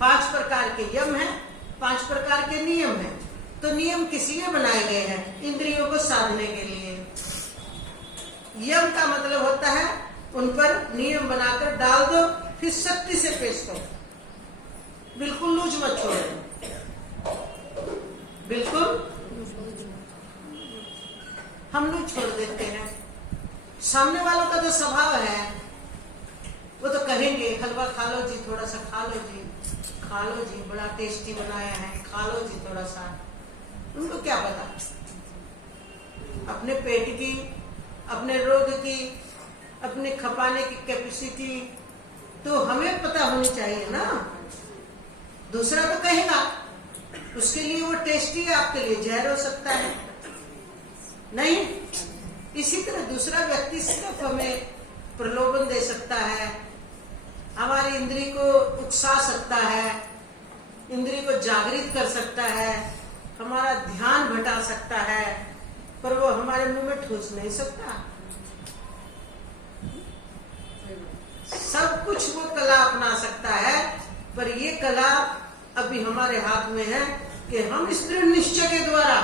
5 प्रकार के यम हैं, 5 प्रकार के नियम हैं। तो नियम किस लिए बनाए गए हैं? इंद्रियों को साधने के लिए। यम का मतलब होता है उन पर नियम बनाकर डाल दो, फिर शक्ति से पेश करो, बिल्कुल लूज मत छोड़ो, बिल्कुल हम लोग छोड़ देते हैं। सामने वालों का जो स्वभाव है वो तो कहेंगे हलवा खा लो जी, थोड़ा सा खा लो जी, खा लो जी, बड़ा टेस्टी बनाया है, खा लो जी थोड़ा सा। उनको क्या पता अपने पेट की, अपने रोग की, अपने खपाने की कैपेसिटी तो हमें पता होनी चाहिए ना। दूसरा तो कहेगा, उसके लिए वो टेस्टी है, आपके लिए जहर हो सकता है नहीं। इसी तरह दूसरा व्यक्ति सिर्फ हमें प्रलोभन दे सकता है, हमारी इंद्री को उकसा सकता है, इंद्री को जागृत कर सकता है, हमारा ध्यान भटा सकता है, पर वो हमारे मुंह में ठूस नहीं सकता। सब कुछ वो कला अपना सकता है, पर ये कला अभी हमारे हाथ में है कि हम इस दृढ़ निश्चय के द्वारा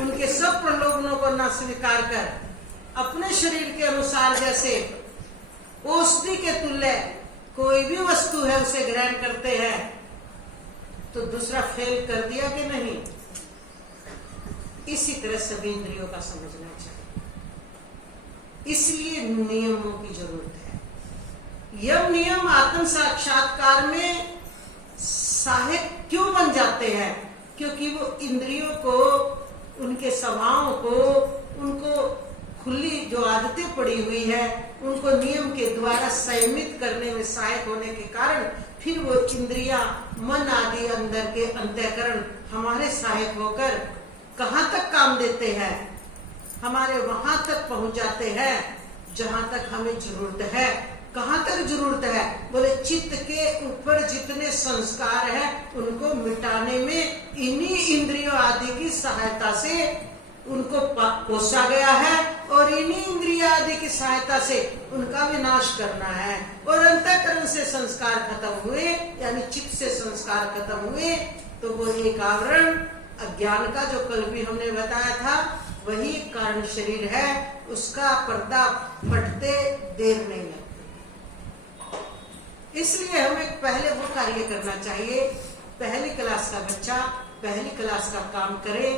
उनके सब प्रलोभनों को न स्वीकार कर अपने शरीर के अनुसार जैसे औषधि के तुल्य कोई भी वस्तु है उसे ग्रहण करते हैं। तो दूसरा फेल कर दिया कि नहीं? इसी तरह सभी इंद्रियों का समझना चाहिए, इसलिए नियमों की जरूरत है। यम नियम आत्म साक्षात्कार में सहायक क्यों बन जाते हैं? क्योंकि वो इंद्रियों को, उनके स्वभावों को, उनको खुली जो आदतें पड़ी हुई है उनको नियम के द्वारा संयमित करने में सहायक होने के कारण फिर वो इंद्रियां, मन आदि अंदर के अंतःकरण हमारे सहायक होकर कहाँ तक काम देते हैं? हमारे वहां तक पहुंच जाते हैं जहां तक हमें जरूरत है। कहाँ तक जरूरत है? बोले चित्त के ऊपर जितने संस्कार है उनको मिटाने में इन्हीं इंद्रियों आदि की सहायता से उनको पोसा गया है और इन्हीं इंद्रिय आदि की सहायता से उनका विनाश करना है। और अंतःकरण से संस्कार खत्म हुए, यानी चित्त से संस्कार खत्म हुए, तो वो एक आवरण अज्ञान का जो कल भी हमने बताया था वही कारण शरीर है, उसका पर्दा फटते देर नहीं लगती। इसलिए हमें पहले वो कार्य करना चाहिए। पहली क्लास का बच्चा पहली क्लास का काम करे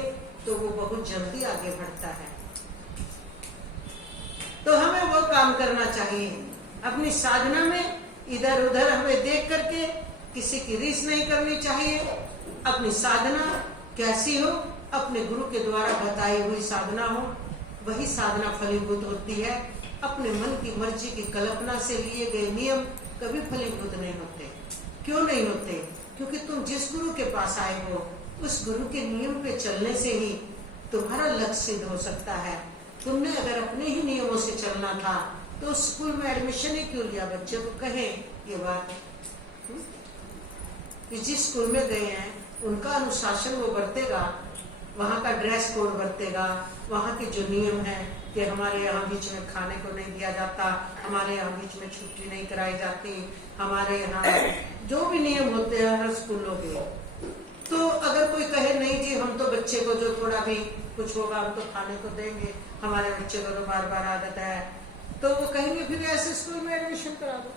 तो वो बहुत जल्दी आगे बढ़ता है। तो हमें वो काम करना चाहिए। अपनी साधना में इधर उधर हमें देख करके किसी की रीस नहीं करनी चाहिए। अपनी साधना कैसी हो? अपने गुरु के द्वारा बताई हुई साधना हो, वही साधना फलीभूत होती है। अपने मन की मर्जी की कल्पना से लिए गए नियम कभी फलीभूत नहीं होते। क्यों नहीं होते? क्योंकि तुम जिस गुरु के पास आए हो उस गुरु के नियम पे चलने से ही तुम्हारा लक्ष्य सिद्ध हो सकता है। तुमने अगर अपने ही नियमों से चलना था तो स्कूल में एडमिशन ही क्यों लिया? बच्चे को कहें ये बात कि जिस स्कूल में गए हैं उनका अनुशासन वो बरतेगा, वहाँ का ड्रेस कोड बरतेगा, वहाँ के जो नियम है कि हमारे यहाँ बीच में खाने को नहीं दिया जाता, हमारे यहाँ बीच में छुट्टी नहीं कराई जाती, हमारे यहाँ जो भी नियम होते हैं हर स्कूलों के। तो अगर कोई कहे नहीं जी हम तो बच्चे को जो थोड़ा भी कुछ होगा हम तो खाने को देंगे, हमारे बच्चे को तो बार बार आदत है, तो वो कहेंगे फिर ऐसे स्कूल में एडमिशन करा दो।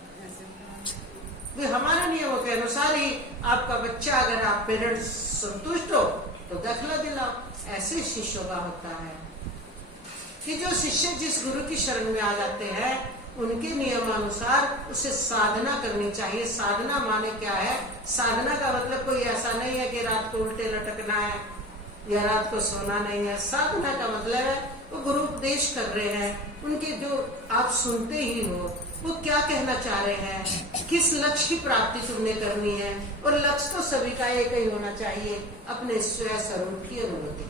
हमारे नियमों के अनुसार ही आपका बच्चा, अगर आप पेरेंट्स संतुष्ट हो तो दाखिला दिलाओ। ऐसे शिष्यों का होता है कि जो शिष्य जिस गुरु की शरण में आ जाते हैं उनके नियमानुसार उसे साधना करनी चाहिए। साधना माने क्या है? साधना का मतलब कोई ऐसा नहीं है कि रात को उल्टे लटकना है या रात को सोना नहीं है। साधना का मतलब है वो गुरु उपदेश कर रहे हैं, उनके जो आप सुनते ही हो वो क्या कहना चाह रहे हैं, किस लक्ष्य की प्राप्ति तुमने करनी है। और लक्ष्य तो सभी का एक ही होना चाहिए, अपने स्वयं स्वरूप की अनुभूति।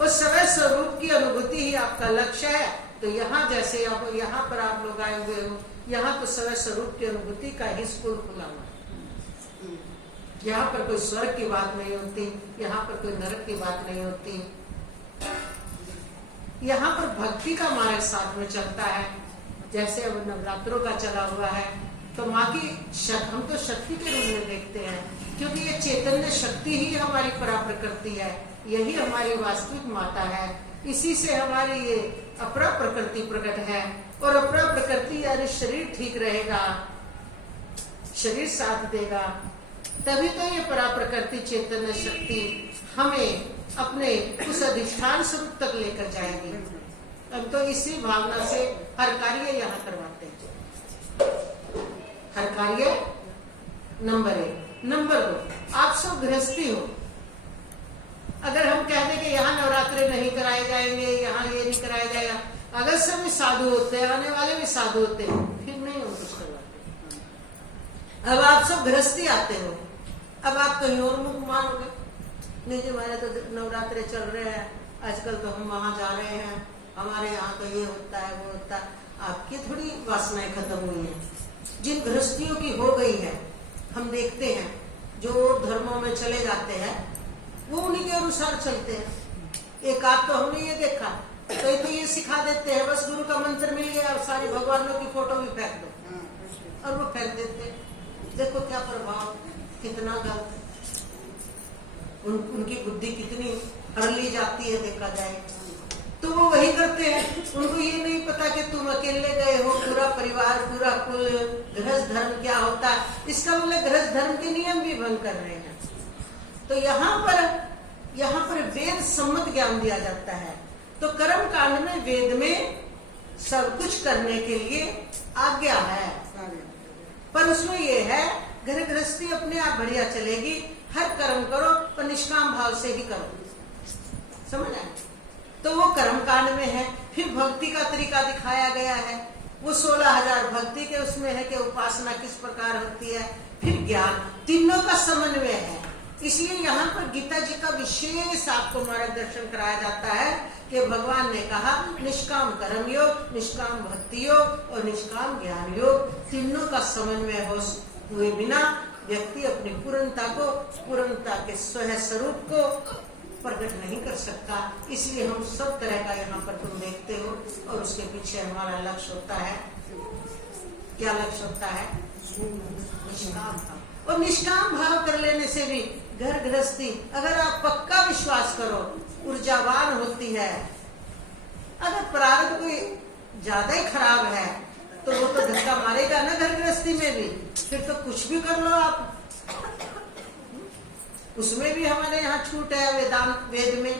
और स्वयं स्वरूप की अनुभूति ही आपका लक्ष्य है। तो यहाँ जैसे अब यहाँ पर आप लोग आए हुए हो, यहाँ तो स्वयं स्वरूप की अनुभूति का ही स्कूल खुला हुआ है। यहाँ पर कोई स्वर्ग की बात नहीं होती, यहाँ पर कोई नरक की बात नहीं होती। यहाँ पर भक्ति का मार्ग साथ में चलता है। जैसे अब नवरात्रों का चला हुआ है तो माँ की हम तो शक्ति के रूप में देखते हैं, क्योंकि ये चैतन्य शक्ति ही हमारी परा प्रकृति है, यही हमारी वास्तविक माता है। इसी से हमारी ये अपरा प्रकृति प्रकट है। और अपरा प्रकृति यानी शरीर ठीक रहेगा, शरीर साथ देगा, तभी तो ये परा प्रकृति चैतन्य शक्ति हमें अपने उस अधिष्ठान स्वरूप तक लेकर जाएगी। अब तो इसी भावना से हर कार्य यहाँ करवाते हैं। हर कार्य नंबर 1। नंबर 2, आप सब गृहस्थी हो। अगर हम कह दें कि यहाँ नवरात्रे नहीं कराए जाएंगे, यहाँ ये नहीं कराया जाएगा, अगर सभी साधु होते हैं, आने वाले भी साधु होते हैं, फिर नहीं हम कुछ करवाते। अब आप सब गृहस्थी आते हो, अब आप कहीं और मुख मानोगे, नहीं जी हमारे तो नवरात्रे चल रहे हैं, आजकल तो हम वहां जा रहे हैं, हमारे यहाँ तो ये होता है वो होता है। आपकी थोड़ी वासनाएं खत्म हुई हैं। जिन गृहस्थियों की हो गई है, हम देखते हैं जो धर्मों में चले जाते हैं वो उन्हीं के अनुसार चलते हैं। एक आध तो हमने ये देखा, तो ये सिखा देते हैं बस गुरु का मंत्र मिल गया और सारी भगवानों की फोटो भी फेंक दो, और वो फेंक देते हैं। देखो क्या प्रभाव, कितना गलत, उनकी बुद्धि कितनी हर ली जाती है देखा जाए तो। वो वही करते हैं, उनको ये नहीं पता कि तुम अकेले गए हो, पूरा परिवार पूरा कुल, गृहस्थ धर्म क्या होता है, इसका मतलब गृहस्थ धर्म के नियम भी भंग कर रहे हैं। तो यहाँ पर वेद सम्मत ज्ञान दिया जाता है। तो कर्म कांड में वेद में सब कुछ करने के लिए आज्ञा है, पर उसमें ये है घर गृहस्थी अपने आप बढ़िया चलेगी, हर कर्म करो पर निष्काम भाव से ही करो, समझ आए? तो वो कर्म कांड में है। फिर भक्ति का तरीका दिखाया गया है, वो 16,000 भक्ति के उसमें है कि उपासना किस प्रकार होती है। फिर ज्ञान, तीनों का समन्वय है। इसलिए यहाँ पर गीता जी का विशेष आपको मार्गदर्शन कराया जाता है कि भगवान ने कहा निष्काम कर्म योग, निष्काम भक्ति योग और निष्काम ज्ञान योग, तीनों का समन्वय हुए बिना व्यक्ति अपनी पूर्णता को, पूर्णता के स्वयं स्वरूप को प्रकट नहीं कर सकता। इसलिए हम सब तरह का यहाँ पर तुम देखते हो, और उसके पीछे हमारा लक्ष्य होता है। क्या लक्ष्य होता है? निष्काम भाव। और निष्काम भाव कर लेने से भी घर गृहस्थी, अगर आप पक्का विश्वास करो, ऊर्जावान होती है। अगर प्रारब्ध कोई ज्यादा ही खराब है तो वो तो धक्का मारेगा ना घर गृहस्थी में भी, फिर तो कुछ भी कर लो आप। उसमें भी हमारे यहाँ छूट है वेदांत वेद में,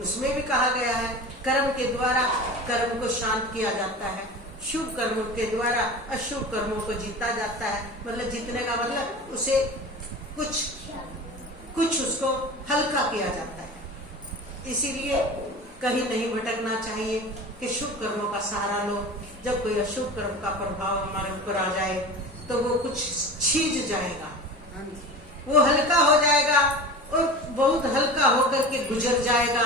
उसमें भी कहा गया है कर्म के द्वारा कर्म को शांत किया जाता है, शुभ कर्मों के द्वारा अशुभ कर्मों को जीता जाता है। मतलब जीतने का मतलब उसे कुछ उसको हल्का किया जाता है। इसीलिए कहीं नहीं भटकना चाहिए कि शुभ कर्मों का सहारा लो। जब कोई अशुभ कर्म का प्रभाव हमारे ऊपर आ जाए तो वो कुछ छीज जाएगा, वो हल्का हो जाएगा और बहुत हल्का होकर के गुजर जाएगा।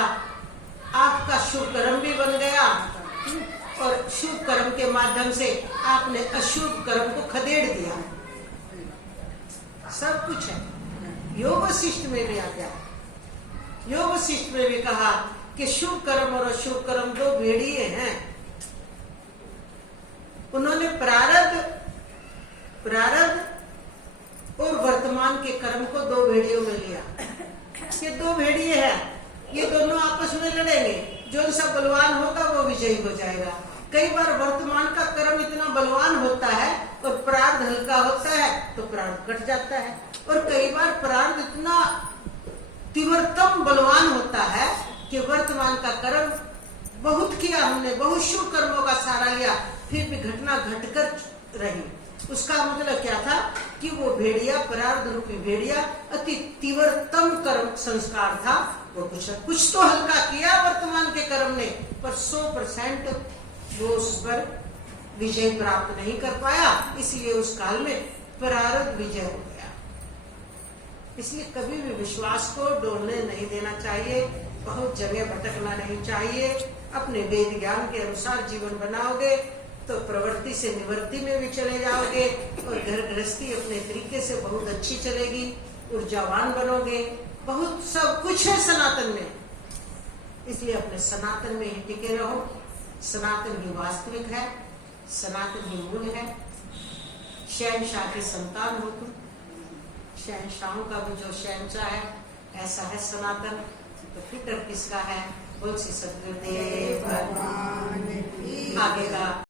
आपका शुभ कर्म भी बन गया और शुभ कर्म के माध्यम से आपने अशुभ कर्म को खदेड़ दिया। सब कुछ है। योग वशिष्ठ में भी आ गया, योग वशिष्ठ में भी कहा कि शुभ कर्म और अशुभ कर्म दो भेड़िए हैं। उन्होंने प्रारब्ध और वर्तमान के कर्म को दो भेड़ियों में लिया। ये दो भेड़िए हैं, ये दोनों आपस में लड़ेंगे, जो सा बलवान होगा वो विजयी हो जाएगा। कई बार वर्तमान का कर्म इतना बलवान होता है और प्रारब्ध हल्का होता है तो प्रारब्ध कट जाता है, और कई बार प्रारब्ध इतना तीव्रतम बलवान होता है कि वर्तमान का कर्म बहुत किया हमने, बहुत शुभ कर्मों का सहारा लिया, फिर भी घटना घटकर रही। उसका मतलब क्या था कि वो भेड़िया, प्रारब्ध रूपी भेड़िया अति तीव्रतम कर्म संस्कार था, वो कुछ तो हल्का किया वर्तमान के कर्म ने, पर 100% वो उस पर विजय प्राप्त नहीं कर पाया। इसलिए उस काल में प्रारब्ध विजय हो गया। इसलिए कभी भी विश्वास को डोलने नहीं देना चाहिए, बहुत जगह भटकना नहीं चाहिए। अपने वेद ज्ञान के अनुसार जीवन बनाओगे तो प्रवृत्ति से निवृत्ति में भी चले जाओगे, और घर गृहस्थी अपने तरीके से बहुत अच्छी चलेगी, ऊर्जावान बनोगे। बहुत सब कुछ है सनातन में, इसलिए अपने सनातन में ही टिके रहो। सनातन ही वास्तविक है, सनातन ही मूल है। शहनशाह की संतान हो तुम। शहनशाहों का भी जो शहनशाह है ऐसा है सनातन, तो फिक्र किसका है। बोल श्री सतगुरुदेव भगवान की आगे का